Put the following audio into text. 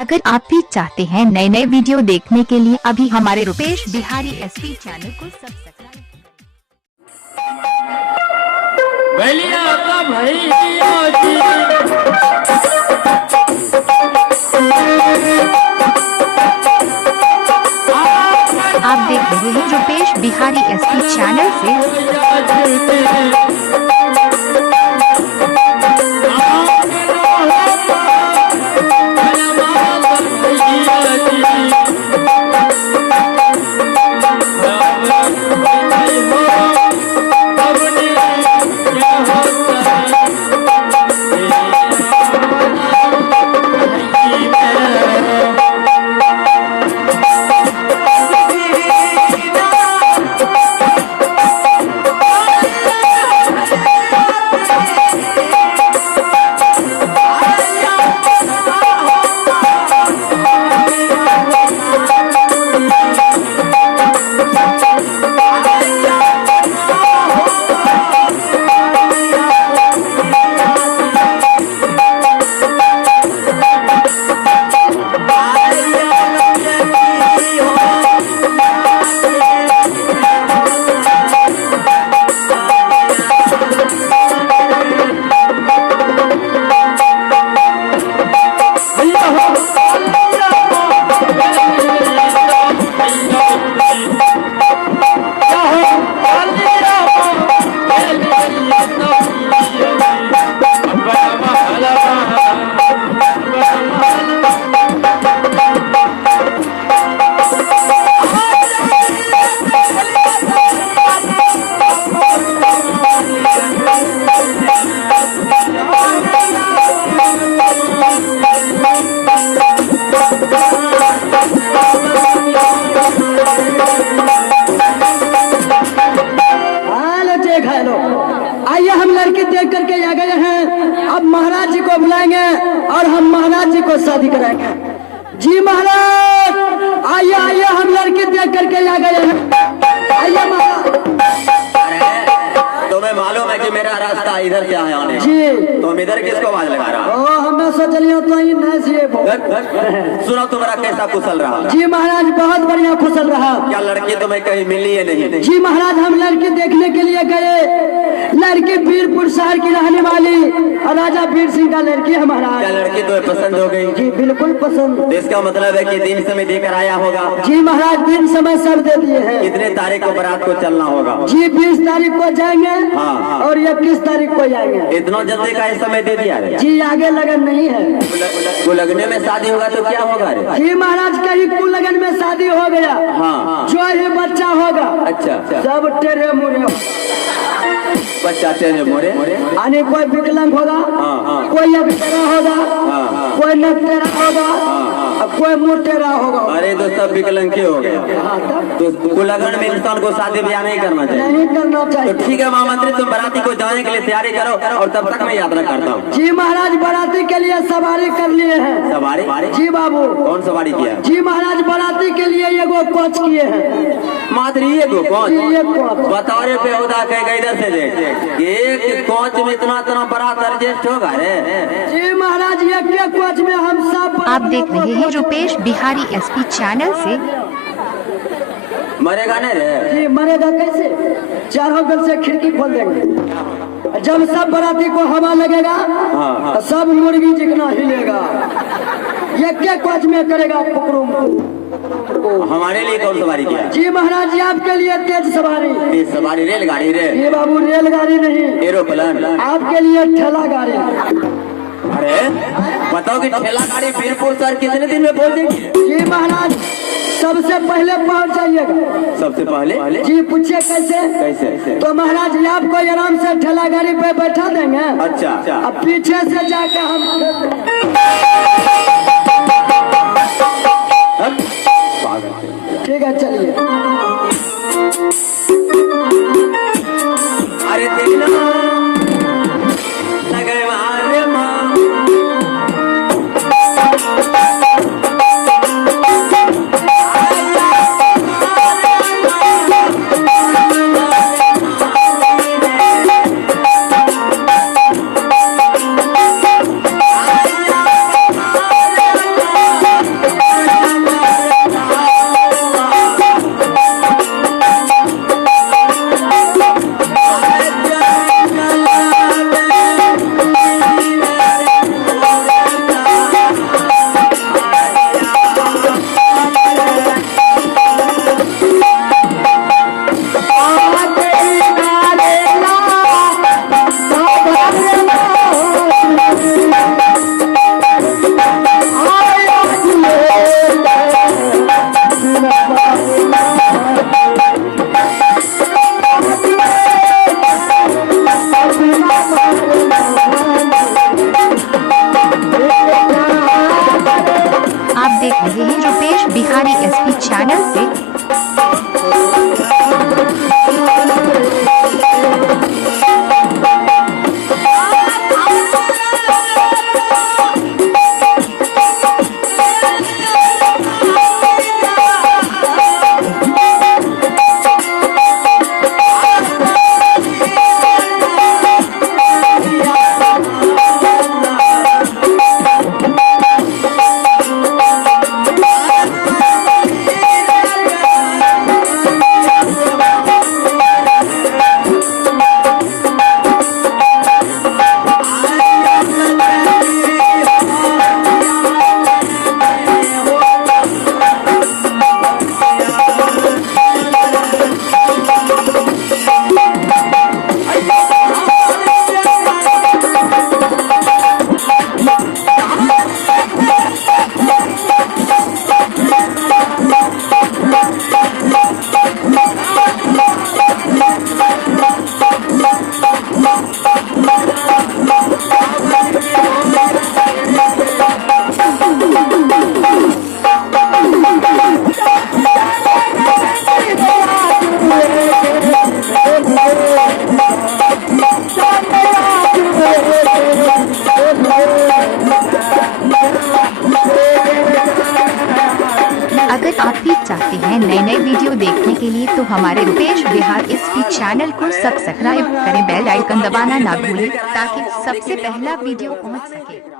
अगर आप भी चाहते हैं नए नए वीडियो देखने के लिए अभी हमारे रुपेश बिहारी एसपी चैनल को सब्सक्राइब आप देख रहे हैं रुपेश बिहारी एसपी चैनल से। आइए हम लड़की देख करके आ गए हैं। अब महाराज जी को बुलाएंगे और हम महाराज जी को शादी कराएंगे। जी महाराज आइए आइए, हम लड़की देख करके आ गए हैं। आइए महाराज। तुम्हें मालूम है कि मेरा रास्ता इधर से आया आने जी, तुम इधर किसको आवाज लगा रहा हो? ओ हमें सोचलिए तो ही नहीं सुनो तुम्हारा कैसा कुशल रहा? जी महाराज बहुत बढ़िया कुशल रहा। क्या लड़की तुम्हें कहीं मिली है नहीं? जी महाराज हम लड़की देखने के लिए गए। लड़की वीरपुर शहर की रहने वाली और राजा वीर सिंह का लड़की है महाराज। क्या लड़की तुम्हें पसंद हो गई? जी बिल्कुल पसंद। तो इसका मतलब है कि दिन समय देकर आया होगा। जी महाराज दिन समय सब दे दिए हैं। कितने तारीख को बारात को चलना होगा? जी 20 तारीख को जाएंगे हाँ। और 21 तारीख को जाएंगे। इतना जल्दी का इस समय दे दिया रे? जी आगे लगन नहीं है। वो लगने में शादी होगा तो क्या होगा रे? जी महाराज कहीं कुल लगन में शादी हो गया, हाँ। जो ही बच्चा होगा अच्छा सब टेढ़े मुड़े बच्चा तेरे मोरे यानी कोई विकलांग होगा, हाँ। कोई अभिटेरा होगा, हाँ। कोई नटेरा होगा और कोई मोटेरा होगा। अरे तो सब विकलांग क्यों हो गया? हाँ, तो कुलगन में इंसान को शादी ब्याह नहीं करना चाहिए। नहीं करना तो चाहिए। ठीक है महामंत्री, तुम बाराती को जाने के लिए तैयारी करो और तब तक मैं यात्रा करता हूँ। जी महाराज बाराती के लिए सवारी कर लिए हैं। सवारी? जी बाबू। कौन सवारी किया? जी महाराज बाराती के लिए एगो कोच किए हैं। मात्र ये को कौन? जी, ये कोच। बताओ रे बेहुदा कह इधर से देख, एक कोच में इतना बड़ा एडजस्ट होगा रे? जी महाराज एक कोच में हम सब। आप देख रहे हैं रुपेश बिहारी एसपी चैनल से। मरेगा नहीं रे? जी मरेगा कैसे? चारों बगल से खिड़की खोल देंगे। जब सब बाराती को हवा लगेगा हाँ। तो सब मुर्गी जितना हिलेगा। एक कोच में करेगा पुकरूम। हमारे लिए कौन सवारी किया? जी महाराज जी आपके लिए तेज सवारी। तेज सवारी रेलगाड़ी रे? ये बाबू रेलगाड़ी नहीं, एरोप्लेन। आपके लिए ठेला गाड़ी। अरे बताओ कि ठेला गाड़ी वीरपुर सर कितने दिन में पहुंच देगी? जी महाराज सबसे पहले पहुंच जाइएगा। सबसे पहले? जी पूछिए कैसे? कैसे? तो महाराज जी आपको आराम से ठेला गाड़ी पे बैठा देंगे। अच्छा। अब पीछे से जाकर हम ठीक है चलिए। अरे देखना लगे मारे माँ। आप देख रहे हैं रुपेश बिहारी एसपी चैनल से। अगर आप भी चाहते हैं नए नए वीडियो देखने के लिए तो हमारे रुपेश बिहार एसपी चैनल को सब्सक्राइब करें, बेल आइकन दबाना ना भूलें ताकि सबसे पहला वीडियो पहुंच सके।